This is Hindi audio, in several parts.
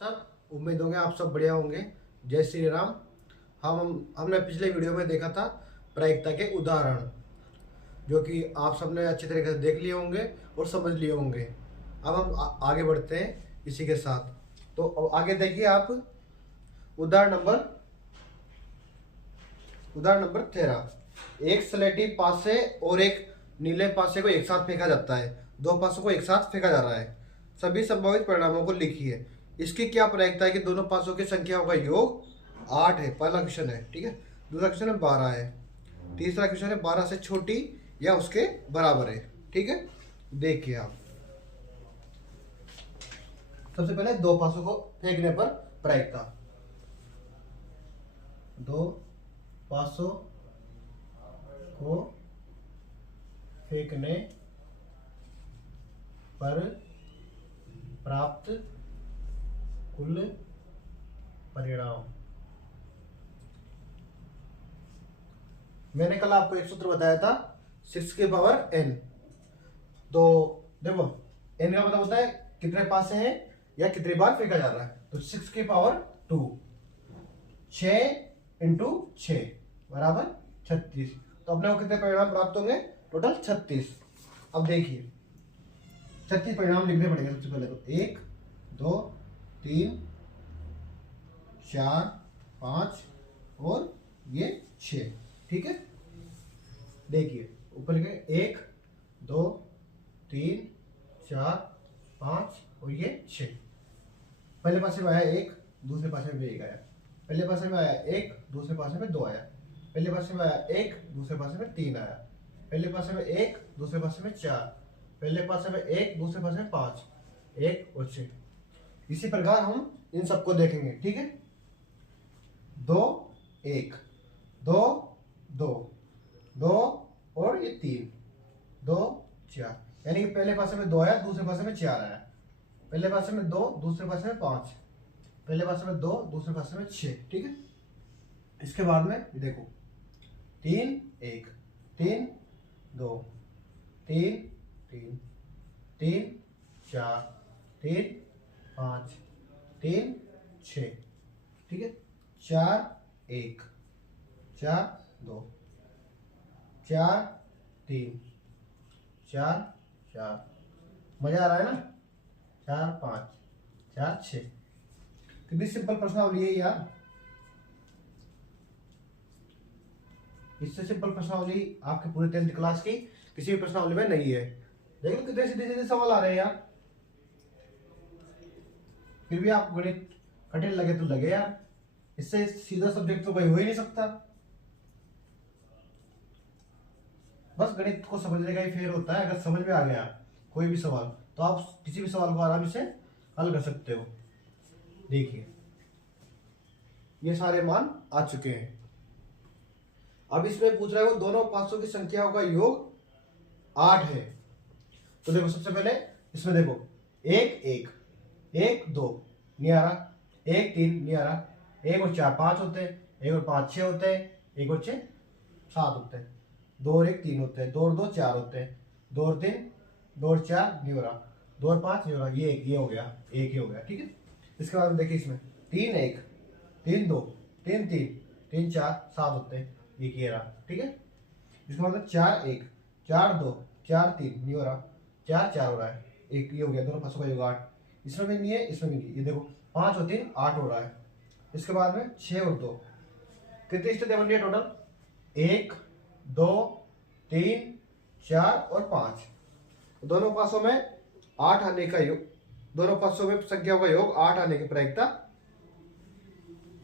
सब उम्मीद होंगे आप सब बढ़िया होंगे। जय श्री राम। हमने पिछले वीडियो में देखा था प्रायिकता के उदाहरण, जो कि आप सबने अच्छी तरीके से देख लिए होंगे और समझ लिए होंगे। अब हम आगे बढ़ते हैं इसी के साथ। तो अब आगे देखिए आप उदाहरण नंबर 13। एक स्लेटी पासे और एक नीले पासे को एक साथ फेंका जाता है। दो पासों को एक साथ फेंका जा रहा है। सभी संभावित परिणामों को लिखिए। इसकी क्या प्रायिकता है कि दोनों पासों की संख्याओं का योग 8 है। पहला क्वेश्चन है, ठीक है। दूसरा क्वेश्चन है 12 है। तीसरा क्वेश्चन है 12 से छोटी या उसके बराबर है, ठीक है। देखिए आप सबसे पहले दो पासों को फेंकने पर प्रायिकता। दो पासों को फेंकने पर प्राप्त कुल परिणाम। मैंने कल आपको एक सूत्र बताया था 6 की पावर n। तो देखो n का मतलब होता है कितने पासे हैं या कितनी बार फेंका जा रहा है। तो 6 की पावर 2, 6 इंटू 6 बराबर 36। तो अपने को कितने परिणाम प्राप्त होंगे? टोटल 36। अब देखिए 36 परिणाम लिखने पड़ेंगे। सबसे पहले तो 1 2 3 4 5 और ये 6, ठीक है। देखिए ऊपर लिखे 1 2 3 4 5 और ये 6। पहले पासे में आया 1, दूसरे पासे में 1 आया। पहले पासे में आया 1, दूसरे पासे में 2 आया। पहले पासे में आया 1, दूसरे पासे में 3 आया। पहले पासे में 1, दूसरे पासे में 4। पहले पासे में 1, दूसरे पासे में 5, 1 और 6। इसी प्रकार हम इन सबको देखेंगे, ठीक है। 2 1 2 2 2 और ये 3 2 4, यानी कि पहले पासे में 2 आया, दूसरे पासे में 4 आया। पहले पासे में 2, दूसरे पासे में 5, पहले पासे में 2, दूसरे पासे में 6, ठीक है। इसके बाद में देखो 3 1 3 2 3 3 3 4 3 5 3 6, ठीक है। 4 1 4 2 4 3 4 4। मजा आ रहा है ना? 4 5 4 6। कितनी सिंपल प्रश्नावली है यार। इससे सिंपल प्रश्नावली आपके पूरे 10th क्लास की किसी भी प्रश्नावली में नहीं है। देखो कितने सीधे सीधे सवाल आ रहे हैं यार। फिर भी आपको गणित कठिन लगे तो लगे यार। इससे सीधा सब्जेक्ट तो कोई हो ही नहीं सकता। बस गणित को समझने का ही फेर होता है। अगर समझ में आ गया कोई भी सवाल तो आप किसी भी सवाल को आराम से हल कर सकते हो। देखिए ये सारे मान आ चुके हैं। अब इसमें पूछ रहा है वो दोनों पासों की संख्याओं का योग 8 है। तो देखो सबसे पहले इसमें देखो 1 1 1 2 नहीं आ रहा, 1 3 नहीं आ रहा, 1 और 4 5 होते हैं, 1 और 5 6 होते हैं, 1 और 6 7 होते हैं, 2 और 1 3 होते हैं, 2 और 2 4 होते हैं, 2 और 3 2 और 4 नहीं हो रहा, 2 और 5 नहीं हो रहा, ये हो गया, एक ही हो गया, ठीक है। इसके बाद देखिए इसमें 3 1 3 2 3 3 3 4 7 होते हैं, एक ही रहा, ठीक है। इसके बाद 4 1 4 2 4 3 नहीं हो रहा, 4 4 हो रहा है, एक ये हो गया, दोनों पासों का योग 8। इसमें भी नहीं है, इसमें भी नहीं, ये देखो 5 और 3 8 हो रहा है। इसके बाद में 6 और 2 कितनी स्थितियां बन रही है टोटल? 1 2 3 4 और 5। दोनों पासों में 8 आने का योग, दोनों पासों में संख्याओं का योग 8 आने की प्रायिकता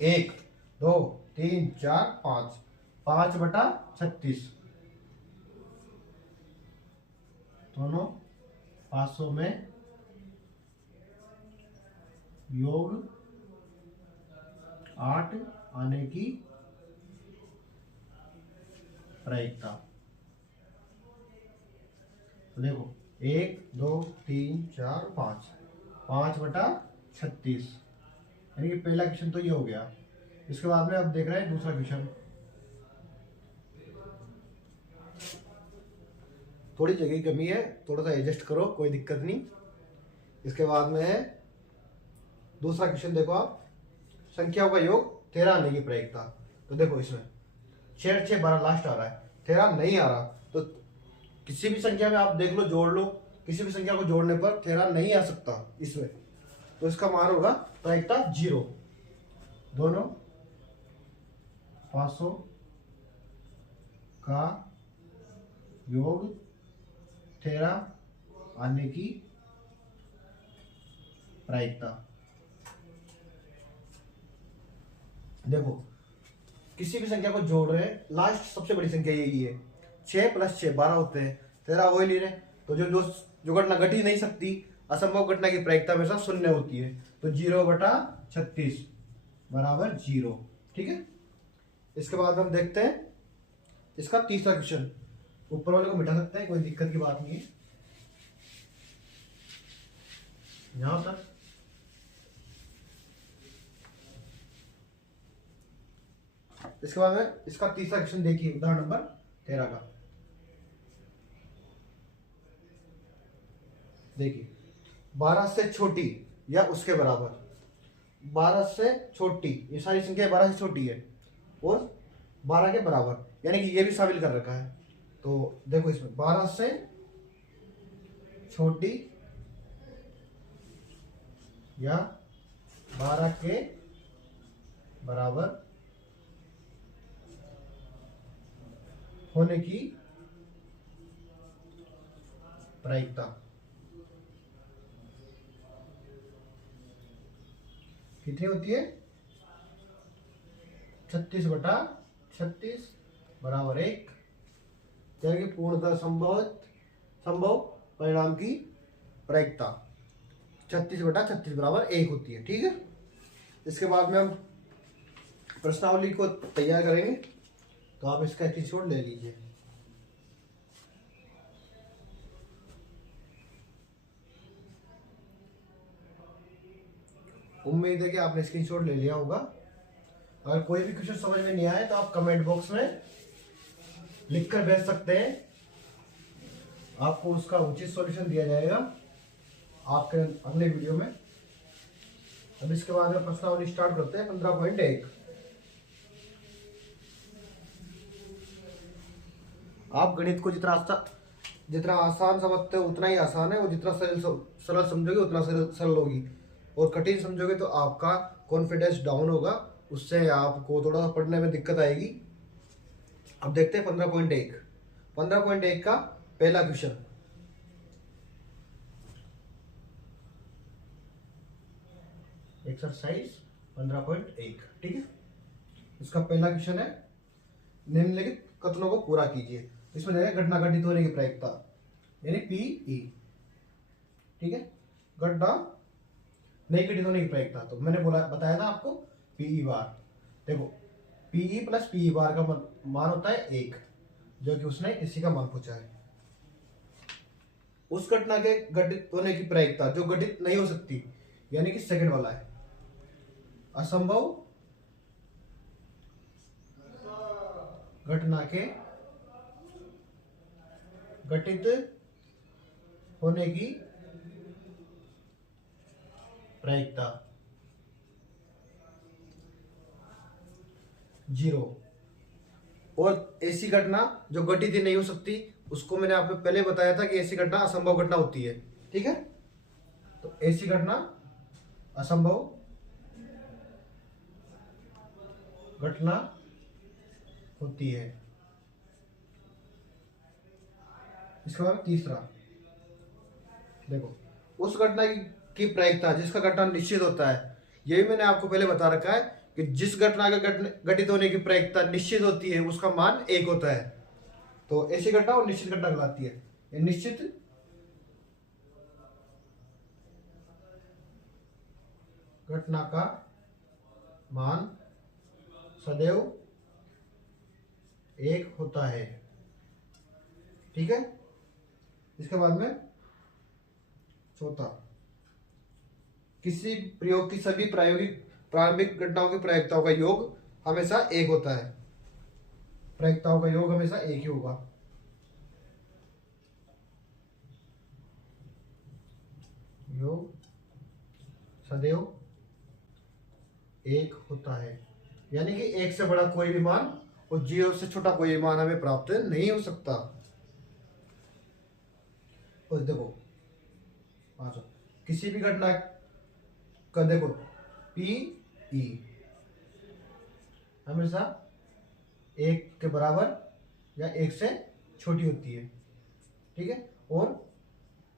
1 2 3 4 5 5/36। दोनों पासों में योग 8 आने की प्रायिकता। तो देखो 1 2 3 4 5 5/36, यानी कि पहला क्वेश्चन तो ये हो गया। इसके बाद में अब देख रहे हैं दूसरा क्वेश्चन। थोड़ी जगह की कमी है, थोड़ा सा एडजस्ट करो, कोई दिक्कत नहीं। इसके बाद में है दूसरा क्वेश्चन देखो आप, संख्याओं का योग 13 आने की प्रायिकता। तो देखो इसमें 6 6 12 लास्ट आ रहा है, 13 नहीं आ रहा, तो किसी भी संख्या में आप देख लो, जोड़ लो, किसी भी संख्या को जोड़ने पर 13 नहीं आ सकता इसमें, तो इसका मान होगा प्रायिकता 0। दोनों 500 का योग 13 आने की प्रायिकता। देखो किसी भी संख्या को जोड़ रहे हैं, लास्ट सबसे बड़ी संख्या यही है, 6 + 6 12 होते हैं, 13 वही ले रहे हैं, तो जो जो जो घटना घट ही नहीं सकती, असंभव घटना की प्रायिकता हमेशा 0 होती है, तो 0/36 बराबर 0। ठीक है, इसके बाद हम देखते हैं इसका तीसरा क्वेश्चन। ऊपर वाले को मिटा सकते हैं, कोई दिक्कत की बात नहीं है। यहां तक इसके बाद में इसका तीसरा क्वेश्चन देखिए, उदाहरण नंबर 13 का। देखिए 12 से छोटी या उसके बराबर, 12 से छोटी, ये सारी संख्या 12 से छोटी है, और 12 के बराबर, यानी कि ये भी शामिल कर रखा है। तो देखो इसमें 12 से छोटी या 12 के बराबर होने की प्रायिकता कितनी होती है? 36/36 बराबर 1, यानी कि पूर्णतः संभव परिणाम की प्रायिकता 36/36 बराबर 1 होती है। ठीक है, इसके बाद में हम प्रश्नावली को तैयार करेंगे, तो आप इसका स्क्रीनशॉट ले लीजिए। उम्मीद है कि आपने स्क्रीनशॉट ले लिया होगा। अगर कोई भी क्वेश्चन समझ में नहीं आए तो आप कमेंट बॉक्स में लिखकर भेज सकते हैं, आपको उसका उचित सॉल्यूशन दिया जाएगा आपके अगले वीडियो में। अब इसके बाद में प्रश्नावली स्टार्ट करते हैं। 15.1, आप गणित को जितना आसान समझते हो उतना ही आसान है, और जितना सरल समझोगे उतना सरल होगी, और कठिन समझोगे तो आपका कॉन्फिडेंस डाउन होगा, उससे आपको थोड़ा सा पढ़ने में दिक्कत आएगी। अब देखते हैं 15.1। 15.1 का पहला क्वेश्चन, एक्सरसाइज 15.1। ठीक है, इसका पहला क्वेश्चन है, निम्नलिखित कथनों को पूरा कीजिए। इसमें देखिए घटना घटित होने की प्रायिकता, यानी पीई। ठीक है, घटना नहीं घटित होने की प्रायिकता, तो मैंने बताया था आपको पीई बार। देखो पीई + पीई बार का मान होता है 1, जो कि उसने इसी का मान पूछा है। उस घटना के घटित होने की प्रायिकता जो घटित नहीं हो सकती, यानी कि सेकंड वाला है, असंभव घटना के घटित होने की प्रायिकता 0, और ऐसी घटना जो घटित ही नहीं हो सकती, उसको मैंने आपको पहले बताया था कि ऐसी घटना असंभव घटना होती है। ठीक है, तो ऐसी घटना असंभव घटना होती है। इसके बाद तीसरा, देखो उस घटना की प्रायिकता जिसका घटना निश्चित होता है, ये भी मैंने आपको पहले बता रखा है कि जिस घटना का घटित होने की प्रायिकता निश्चित होती है उसका मान 1 होता है। तो ऐसी घटना और निश्चित घटना कहलाती है। ये निश्चित घटना का मान सदैव 1 होता है। ठीक है, इसके बाद में चौथा, किसी प्रयोग की सभी प्रारंभिक घटनाओं की प्रायिकताओं का योग हमेशा 1 होता है। प्रायिकताओं का योग हमेशा 1 ही होगा। योग सदैव 1 होता है, यानी कि 1 से बड़ा कोई भी मान और 0 से छोटा कोई भी मान हमें प्राप्त नहीं हो सकता। और देखो अच्छा, किसी भी घटना का देखो पी ई हमेशा 1 के बराबर या 1 से छोटी होती है, ठीक है, और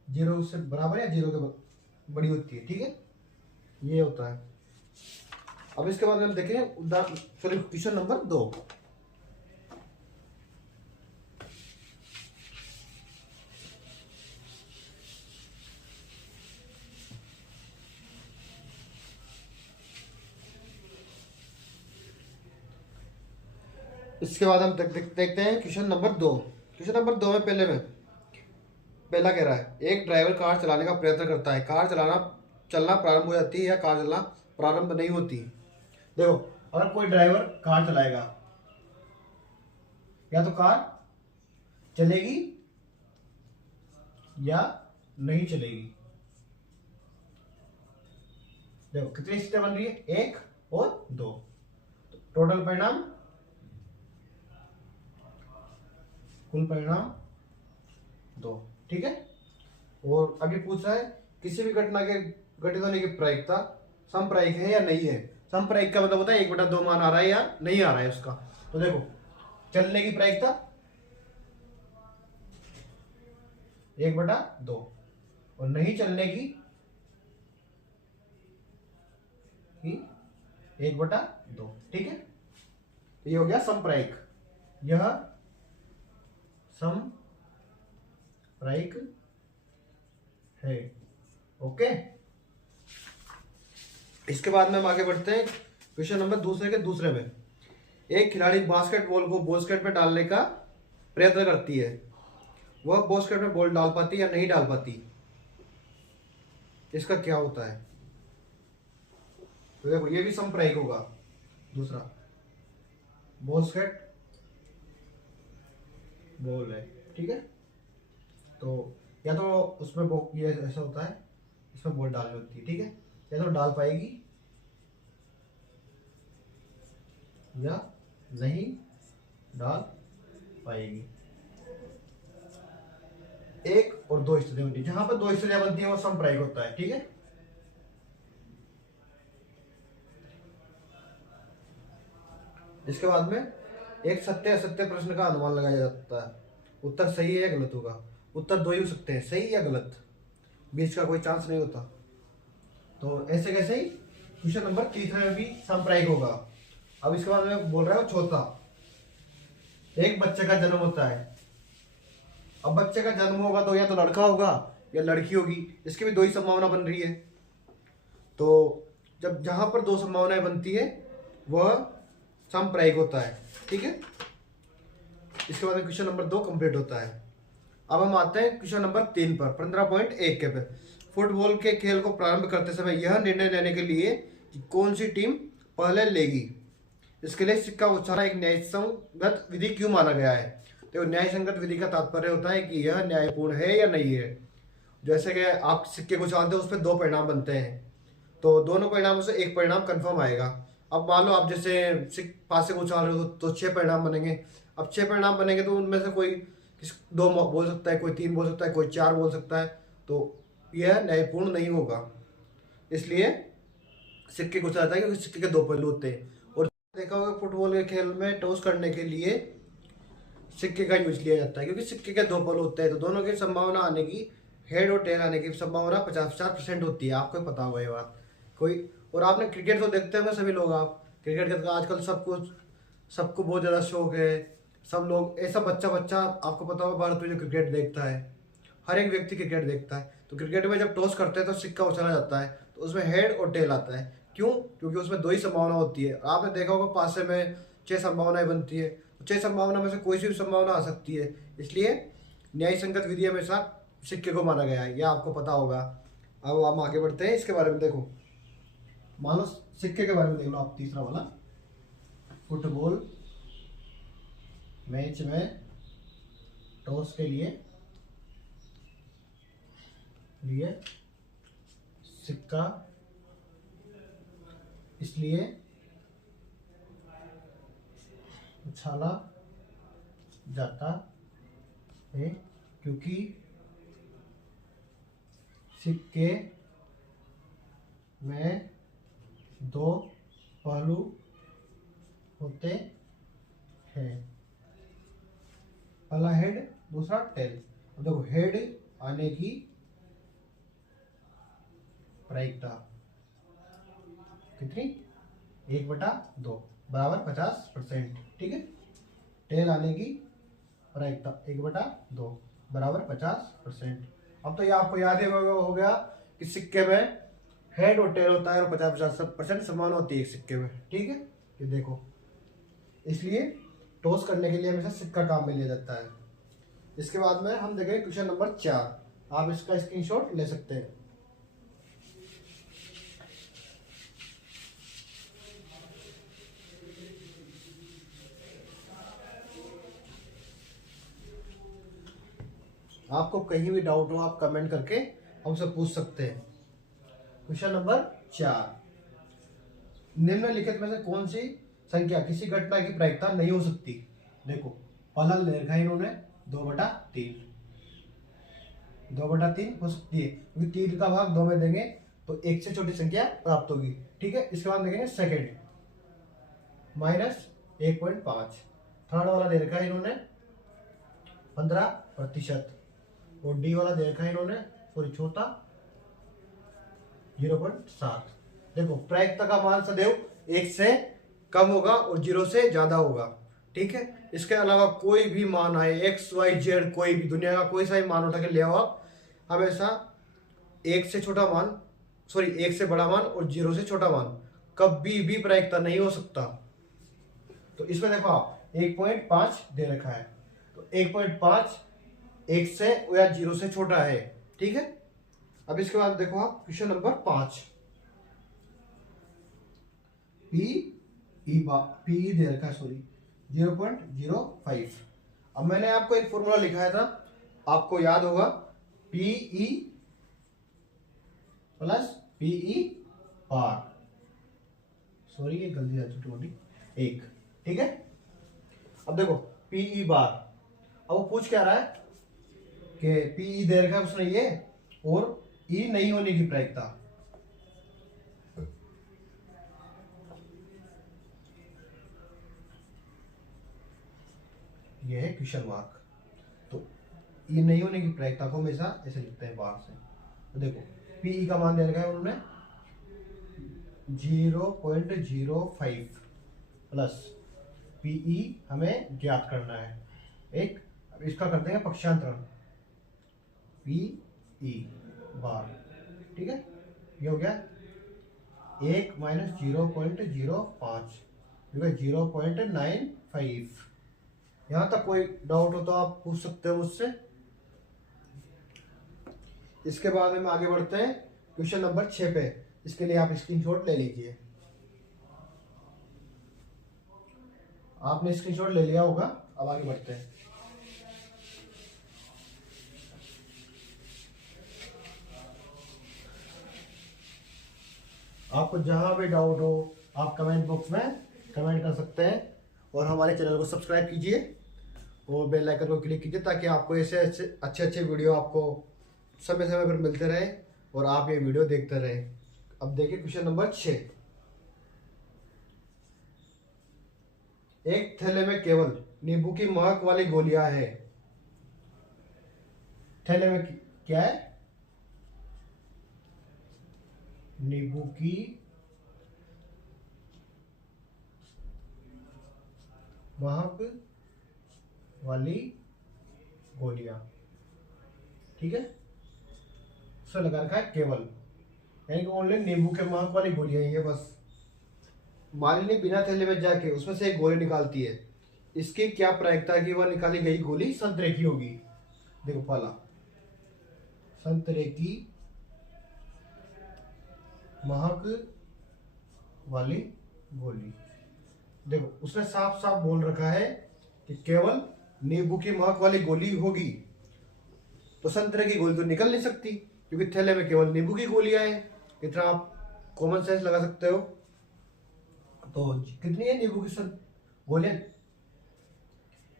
0 से बराबर या 0 के बड़ी होती है, ठीक है, ये होता है। अब इसके बाद हम देखें उदाहरण सॉरी क्वेश्चन नंबर 2। इसके बाद हम देखते हैं क्वेश्चन नंबर 2। क्वेश्चन नंबर 2 में पहला कह रहा है एक ड्राइवर कार चलाने का प्रयत्न करता है, कार चलना प्रारंभ हो जाती है या कार चलना प्रारंभ नहीं होती। देखो अगर कोई ड्राइवर कार चलाएगा या तो कार चलेगी या नहीं चलेगी। देखो कितनी स्थितियां बन रही है, 1 और 2, टोटल परिणाम कुल परिणाम 2, ठीक है। और अभी पूछ रहा है किसी भी घटना के घटित होने की प्रायिकता समप्रायिक है या नहीं है। समप्रायिक का मतलब होता है 1/2 मान आ रहा है या नहीं आ रहा है उसका। तो देखो चलने की प्रायिकता 1/2 और नहीं चलने की 1/2, ठीक है। तो ये हो गया समप्रायिक, यह समप्रायिक है, ओके। इसके बाद में हम आगे बढ़ते हैं क्वेश्चन नंबर दूसरे में। एक खिलाड़ी बास्केटबॉल को बास्केट में डालने का प्रयत्न करती है, वह बास्केट में बॉल डाल पाती या नहीं डाल पाती, इसका क्या होता है। तो देखो ये भी समप्रायिक होगा। दूसरा बास्केट बॉल है, ठीक है, तो या तो उसमें ये ऐसा होता है इसमें बॉल डालनी होती है, ठीक है, या तो डाल पाएगी या नहीं डाल पाएगी। 1 और 2 स्थितियां बनती है, जहां पर 2 स्थितियां बनती है वो समप्रायिक होता है, ठीक है। इसके बाद में एक सत्य असत्य प्रश्न का अनुमान लगाया जाता है, उत्तर सही है या गलत होगा। उत्तर 2 ही हो सकते हैं, सही या गलत, बीच का कोई चांस नहीं होता। तो ऐसे कैसे ही क्वेश्चन नंबर 3 में भी सांप्रायिक होगा। अब इसके बाद में बोल रहा है चौथा, एक बच्चे का जन्म होता है। अब बच्चे का जन्म होगा तो या तो लड़का होगा या लड़की होगी, इसकी भी 2 ही संभावना बन रही है। तो जब जहां पर 2 संभावनाएं बनती है वह सांप्रायिक होता है, ठीक है। इसके बाद क्वेश्चन नंबर 2 कंप्लीट होता है। अब हम आते हैं क्वेश्चन नंबर 3 पर 15.1 के पे। फुटबॉल के खेल को प्रारंभ करते समय यह निर्णय लेने के लिए कि कौन सी टीम पहले लेगी, इसके लिए सिक्का उछालना एक न्यायसंगत विधि क्यों माना गया है। तो न्यायसंगत विधि का तात्पर्य होता है कि यह न्यायपूर्ण है या नहीं है। जैसे कि आप सिक्के को उछालते हो उस पर 2 परिणाम बनते हैं, तो दोनों परिणामों से एक परिणाम कंफर्म आएगा। अब मान लो आप जैसे पासे को उछाल रहे हो तो 6 परिणाम बनेंगे। अब 6 परिणाम बनेंगे तो उनमें से कोई 2 बोल सकता है, कोई 3 बोल सकता है, कोई 4 बोल सकता है, तो यह न्यायपूर्ण नहीं होगा। इसलिए सिक्के को उछालता है क्योंकि सिक्के के 2 पहलू होते हैं। और देखा होगा फुटबॉल के खेल में टॉस करने के लिए सिक्के का यूज लिया जाता है क्योंकि सिक्के के 2 पहलू होते हैं, तो दोनों की संभावना आने की, हेड और टेल आने की संभावना 50% होती है। आपको पता होगा ये बात। कोई और आपने क्रिकेट तो देखते होंगे सभी लोग, आप क्रिकेट का आजकल सबको बहुत ज़्यादा शौक है। सब लोग ऐसा बच्चा आपको पता होगा भारत में जो क्रिकेट देखता है, हर एक व्यक्ति क्रिकेट देखता है। तो क्रिकेट में जब टॉस करते हैं तो सिक्का उछाला जाता है, तो उसमें हेड और टेल आता है। क्यों? क्योंकि उसमें 2 ही संभावना होती है। आपने देखा होगा पासे में 6 संभावनाएं बनती है, तो 6 संभावना में से कोई सी भी संभावना आ सकती है। इसलिए न्याय संगत विधि हमेशा सिक्के को माना गया है, यह आपको पता होगा। अब हम आगे बढ़ते हैं इसके बारे में। देखो मान लो सिक्के के बारे में देख लो आप, तीसरा वाला, फुटबॉल मैच में टॉस के लिए सिक्का इसलिए उछाला जाता है क्योंकि सिक्के में दो पहलू होते हैं, पहला हेड दूसरा टेल। देखो हेड आने की प्रायिकता कितनी, 1/2 बराबर 50%। ठीक है, टेल आने की प्रायिकता 1/2 बराबर 50%। अब तो ये आपको याद है हो गया कि सिक्के में हेड और टेल होता है और 50-50% समान होती है एक सिक्के में। ठीक है, ये देखो, इसलिए टॉस करने के लिए हमेशा सिक्का काम में लिया जाता है। इसके बाद में हम देखेंगे क्वेश्चन नंबर 4। आप इसका स्क्रीनशॉट ले सकते हैं। आपको कहीं भी डाउट हो आप कमेंट करके हमसे पूछ सकते हैं। क्वेश्चन नंबर 4, निम्नलिखित में से कौन सी संख्या किसी घटना की प्रायिकता नहीं हो सकती। देखो पहला ले रखा है इन्होंने 2/3, 2/3 हो सकती है क्योंकि 3 का भाग 2 में देंगे तो 1 से छोटी संख्या प्राप्त होगी। ठीक है, इसके बाद देखेंगे सेकेंड -1.5। थर्ड वाला दे रखा है इन्होंने 15%। और डी वाला दे रखा है इन्होंने सॉरी चौथा 0.7। देखो प्रायिकता का मान सदैव 1 से कम होगा और 0 से ज्यादा होगा। ठीक है, इसके अलावा कोई भी मान आए एक्स वाई जेड, कोई भी दुनिया का कोई सा भी मान उठा के ले आओ आप, हमेशा 1 से छोटा मान सॉरी 1 से बड़ा मान और 0 से छोटा मान कभी भी प्रायिकता नहीं हो सकता। तो इसमें देखो आप 1.5 दे रखा है तो 1.5 1 से या 0 से छोटा है। ठीक है, अब इसके बाद देखो आप क्वेश्चन नंबर 5, पी दे रखा है सॉरी 0.05। अब मैंने आपको एक फॉर्मूला लिखाया था, आपको याद होगा, पीई प्लस पीई बार, सॉरी ये गलती आ चुकी 1। ठीक है, अब देखो पीई बार, अब वो पूछ क्या रहा है कि पीई दे रखा है उसने ये और ई नहीं होने की प्रायिकता। ये है क्वेश्चन मार्क। तो ई नहीं होने की प्रायिकता को हमेशा ऐसे लिखते हैं बाहर से। तो देखो पीई का मान दे रखा है उन्होंने 0.05 प्लस पीई हमें ज्ञात करना है। एक अब इसका करते हैं पक्षांतरण पीई बार। ठीक है, ये हो गया 1 - 0.05 0.95। यहां तक कोई डाउट हो तो आप पूछ सकते हो मुझसे। इसके बाद में आगे बढ़ते हैं क्वेश्चन नंबर 6 पे। इसके लिए आप स्क्रीनशॉट ले लीजिए। आपने स्क्रीनशॉट ले लिया होगा, अब आगे बढ़ते हैं। आपको जहां भी डाउट हो आप कमेंट बॉक्स में कमेंट कर सकते हैं और हमारे चैनल को सब्सक्राइब कीजिए और बेल आइकन को क्लिक कीजिए ताकि आपको ऐसे अच्छे वीडियो आपको समय समय पर मिलते रहे और आप ये वीडियो देखते रहे। अब देखिए क्वेश्चन नंबर 6, एक थैले में केवल नींबू की महक वाली गोलियां है। थैले में क्या है, नींबू की महक वाली गोलियां। ठीक है, उससे लगा रखा है केवल, यानी कि ओनली नींबू के महक वाली गोलियां ही है बस। मालिनी बिना थैले में जाके उसमें से एक गोली निकालती है, इसकी क्या प्रायिकता है कि वह निकाली गई गोली संतरे की होगी। देखो पहला संतरे की महक वाली गोली, देखो उसने साफ साफ बोल रखा है कि केवल नींबू की महक वाली गोली होगी, तो संतरे की गोली तो निकल नहीं सकती क्योंकि थैले में केवल नींबू की गोलियां हैं। इतना आप कॉमन सेंस लगा सकते हो। तो कितनी है नींबू की गोलियां?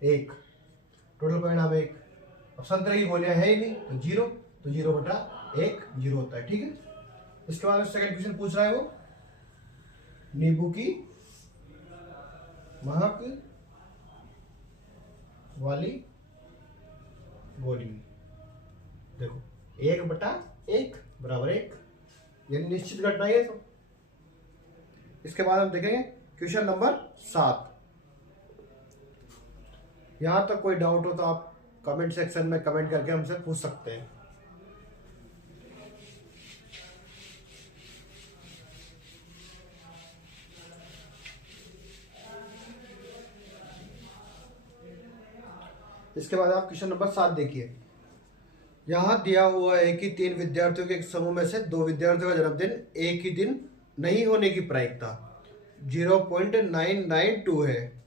एक। टोटल परिणाम एक। अब संतरे की गोलियां है ही नहीं तो जीरो, तो 0/1 जीरो होता है। ठीक है, इसके बाद सेकंड क्वेश्चन पूछ रहा है वो नींबू की महक वाली गोली। देखो 1/1 बराबर 1, यानी निश्चित घटना है तो। इसके बाद हम देखेंगे क्वेश्चन नंबर 7। यहां तक कोई डाउट हो तो आप कमेंट सेक्शन में कमेंट करके हमसे पूछ सकते हैं। इसके बाद आप क्वेश्चन नंबर 7 देखिए। यहां दिया हुआ है कि 3 विद्यार्थियों के एक समूह में से 2 विद्यार्थियों का जन्मदिन एक ही दिन नहीं होने की प्रायिकता 0.992 है।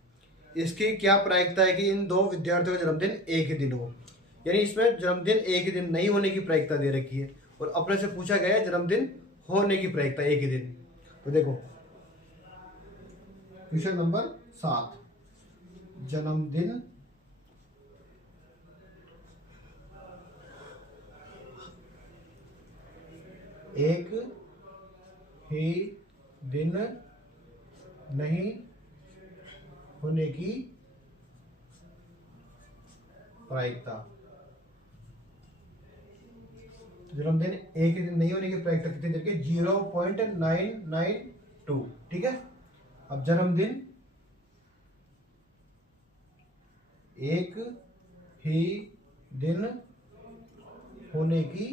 इसकी क्या प्रायिकता है कि इन 2 विद्यार्थियों का जन्मदिन एक ही दिन हो? यानी इसमें जन्मदिन एक ही दिन नहीं होने की प्रायिकता दे रखी है और अपने से पूछा गया है जन्मदिन होने की प्रायिकता एक ही दिन। तो देखो क्वेश्चन नंबर 7, जन्मदिन एक ही दिन नहीं होने की प्रायिकता। जन्मदिन एक ही दिन नहीं होने की प्रायिकता कितनी देखिए 0.992। ठीक है, अब जन्मदिन एक ही दिन होने की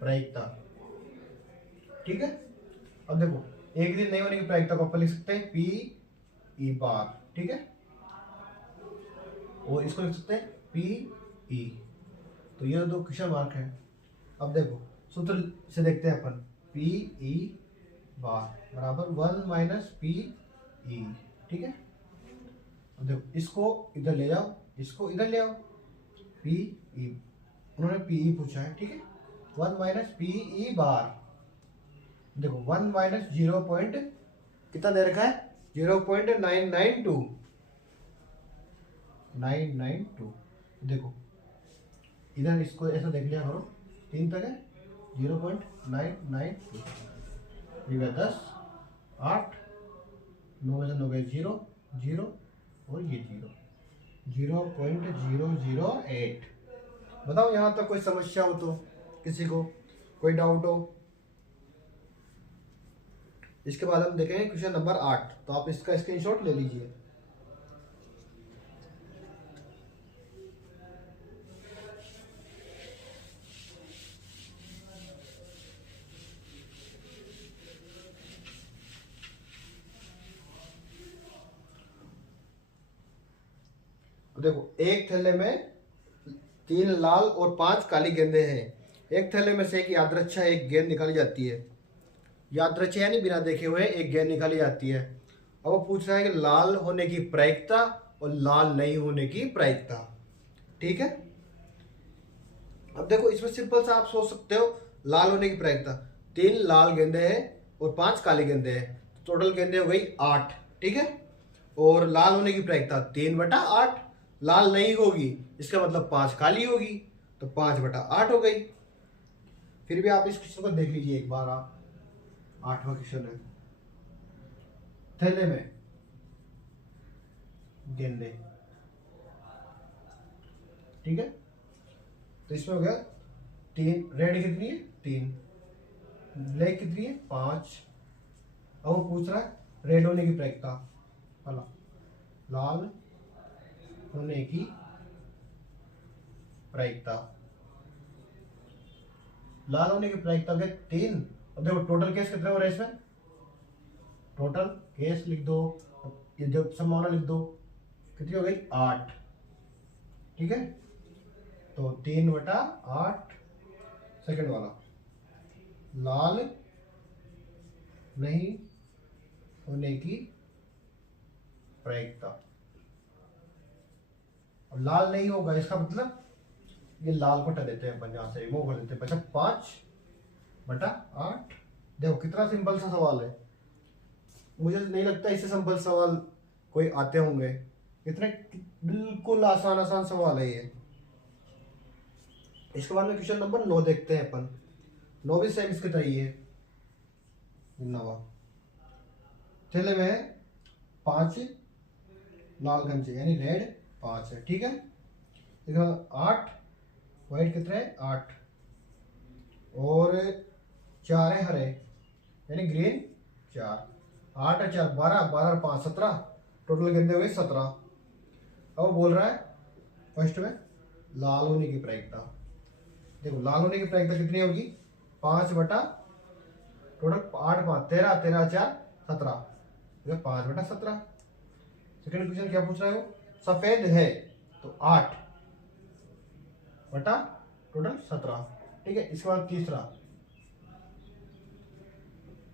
प्रायिकता। ठीक है, अब देखो एक दिन नहीं होने की प्रायिकता को अपन लिख सकते हैं पी ई बार। ठीक है, और इसको लिख सकते हैं पी ई। तो ये 2 क्वेश्चन मार्क है। अब देखो सूत्र से देखते हैं अपन, पी ई बार बराबर 1 - पी ई। ठीक है, अब देखो इसको इधर ले जाओ, इसको इधर ले आओ, पी ई, उन्होंने पी ई पूछा है। ठीक है, 1 - पी ई बार। देखो 1 - 0 पॉइंट कितना दे रखा है 0.992। देखो इधर इसको ऐसा देख लिया करो, 3 तक है 0.992। ये 10 8 9 में से 9 गए 0 0 और ये 0.008। बताओ यहां तक कोई समस्या हो तो, किसी को कोई डाउट हो। इसके बाद हम देखेंगे क्वेश्चन नंबर 8। तो आप इसका स्क्रीनशॉट ले लीजिए। देखो एक थैले में 3 लाल और 5 काली गेंदें हैं। एक थैले में से एक यादृच्छा एक गेंद निकाली जाती है। यादृच्छा यानी बिना देखे हुए एक गेंद निकाली जाती है। अब वो पूछ रहा है कि लाल होने की प्रायिकता और लाल नहीं होने की प्रायिकता। ठीक है, अब देखो इसमें सिंपल सा आप सोच सकते हो, लाल होने की प्रायिकता 3 लाल गेंदे हैं और 5 काली गेंदे हैं, टोटल गेंदे हो गई 8। ठीक है, और लाल होने की प्रायिकता 3/8। लाल नहीं होगी इसका मतलब 5 काली होगी, तो 5/8 हो गई। फिर भी आप इस क्वेश्चन को देख लीजिए एक बार। आप 8वां क्वेश्चन है, थैले में गेंदे। ठीक है, तो इसमें हो गया 3, रेड कितनी है 3, ब्लैक कितनी है 5। अब वो पूछ रहा है रेड होने की प्रायिकता, लाल होने की प्रायिकता। लाल होने की प्रायिकता के 3। अब देखो टोटल केस कितने हो रहे हैं इसमें, टोटल केस लिख दो, ये जब संभावना लिख दो, कितनी हो गई 8। ठीक है, तो 3/8 सेकंड वाला, लाल नहीं होने की प्रायिकता। अब लाल नहीं होगा इसका मतलब ये लाल को हटा देते हैं अपन, यहां से रिमूव कर देते हैं। बचा 5/8। देखो कितना सिंपल सा सवाल है, मुझे नहीं लगता इससे सिंपल सवाल कोई आते होंगे। इतने बिल्कुल आसान आसान सवाल है ये। इसके बाद में क्वेश्चन नंबर 9 देखते हैं अपन। 9 भी सेम इसके तरह ही है। नवा थैले में 5 लाल गंजे यानी रेड 5 है, ठीक है। इसका 8 वाइट कितने 8 और 4 है हरे यानी ग्रीन 4। 8 और 4 12, 12 और 5 17, टोटल गेंदे हुए 17। अब वो बोल रहा है फर्स्ट में लाल होने की प्रायिकता। देखो लाल होने की प्रायिकता कितनी होगी 5 बटा टोटल 8 5 13, 13 4 17, 5 बटा 17। सेकंड क्वेश्चन क्या पूछ रहा है वो सफेद है तो 8 बटा टोटल 17, ठीक है। इसके बाद तीसरा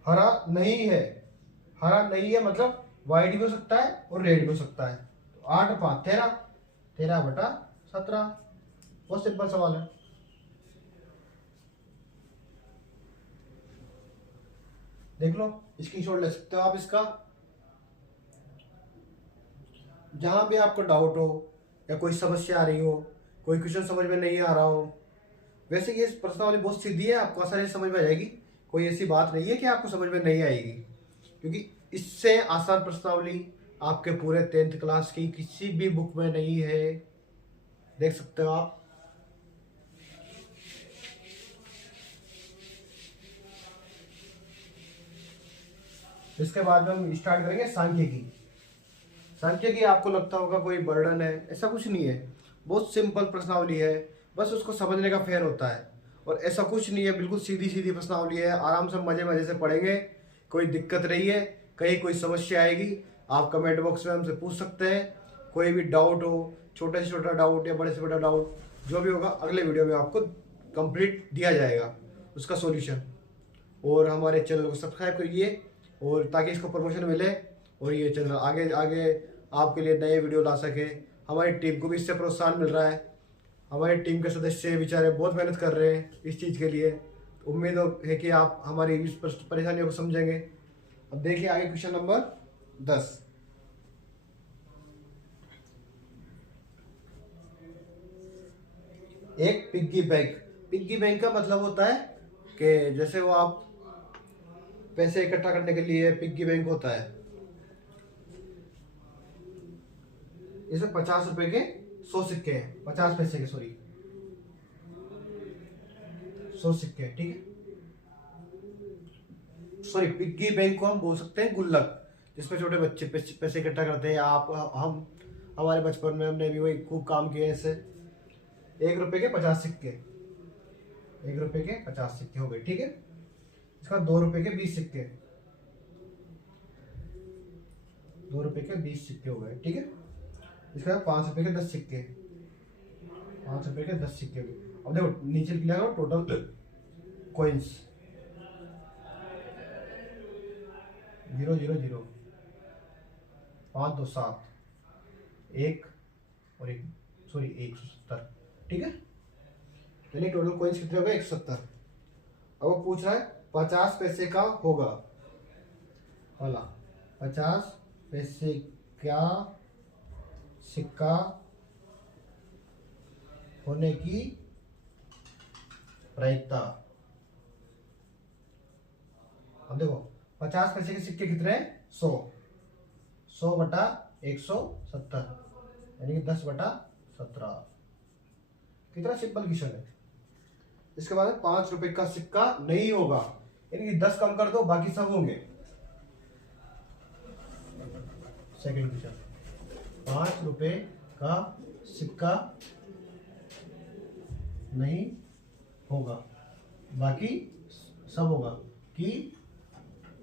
हरा नहीं है। हरा नहीं है मतलब वाइट भी हो सकता है और रेड भी हो सकता है। तो 8 5 13, 13 बटा 17। बहुत सिंपल सवाल है। देख लो स्क्रीनशॉट ले सकते हो आप इसका। जहां भी आपको डाउट हो या कोई समस्या आ रही हो, कोई क्वेश्चन समझ में नहीं आ रहा हो, वैसे ये प्रश्नावली बहुत सीधी है, आपको आसानी से समझ में आ जाएगी। कोई ऐसी बात नहीं है कि आपको समझ में नहीं आएगी, क्योंकि इससे आसान प्रश्नावली आपके पूरे 10th क्लास की किसी भी बुक में नहीं है। देख सकते हो आप। इसके बाद में हम स्टार्ट करेंगे सांख्यिकी। सांख्यिकी आपको लगता होगा कोई बर्डन है, ऐसा कुछ नहीं है। बहुत सिंपल प्रश्नावली है, बस उसको समझने का फेर होता है। और ऐसा कुछ नहीं है, बिल्कुल सीधी सीधी प्रश्नावली है। आराम से मजे मजे से पढ़ेंगे, कोई दिक्कत नहीं है। कहीं कोई समस्या आएगी आप कमेंट बॉक्स में हमसे पूछ सकते हैं। कोई भी डाउट हो, छोटे से छोटा डाउट या बड़े से बड़ा डाउट, जो भी होगा अगले वीडियो में आपको कंप्लीट दिया जाएगा उसका सॉल्यूशन। और हमारे चैनल को सब्सक्राइब करिए और ताकि इसको प्रमोशन मिले और ये चैनल आगे आगे आपके लिए नए वीडियो ला सके। हमारी टीम को भी इससे प्रोत्साहन मिल रहा है। हमारी टीम के सदस्य बेचारे बहुत मेहनत कर रहे हैं इस चीज़ के लिए। तो उम्मीद है कि आप हमारी इस परेशानियों को समझेंगे। अब देखिए आगे क्वेश्चन नंबर 10। एक पिग्गी बैंक। पिग्गी बैंक का मतलब होता है कि जैसे वो आप पैसे इकट्ठा करने के लिए पिग्गी बैंक होता है। इसमें 50 रुपए के 100 सिक्के हैं, 50 पैसे के, सॉरी 100 सिक्के, ठीक है। सॉरी पिग्गी बैंक को हम बोल सकते हैं गुल्लक, जिसमें छोटे बच्चे पैसे इकट्ठा करते हैं। आप हम हमारे बचपन में हमने भी वही खूब काम किए ऐसे। 1 रुपए के 50 सिक्के, 1 रुपए के 50 सिक्के हो गए, ठीक है। इसका 2 रुपए के 20 सिक्के, 2 रुपए के 20 सिक्के हो गए, ठीक है। इसका 5 रुपए के 10 सिक्के, 5 रुपए के 10 सिक्के हो गए। अब देखो नीचे लिखा है टोटल कॉइन्स 0 0 0 5 2 7 1 और 1, सॉरी 170, ठीक है। यानी टोटल कॉइन्स कितने हो गए 170। अब वो पूछ रहा है 50 पैसे का होगा वाला, 50 पैसे का सिक्का होने की प्रायिकता। अब देखो 50 पैसे के सिक्के कितने हैं 100, 100 बटा 170 यानी कि 10 बटा 17। कितना सिंपल क्वेश्चन है। इसके बाद 5 रुपए का सिक्का नहीं होगा, यानी कि 10 कम कर दो बाकी सब होंगे। सेकंड क्वेश्चन, 5 रुपए का सिक्का नहीं होगा बाकी सब होगा की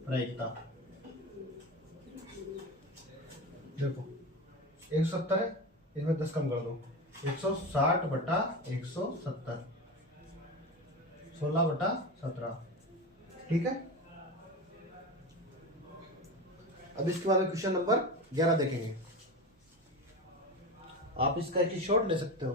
प्रायिकता। देखो 170 है, इसमें 10 कम कर दो, 160 बटा 170, 16 बटा 17, ठीक है। अब इसके बाद क्वेश्चन नंबर 11 देखेंगे। आप इसका एक शॉट ले सकते हो।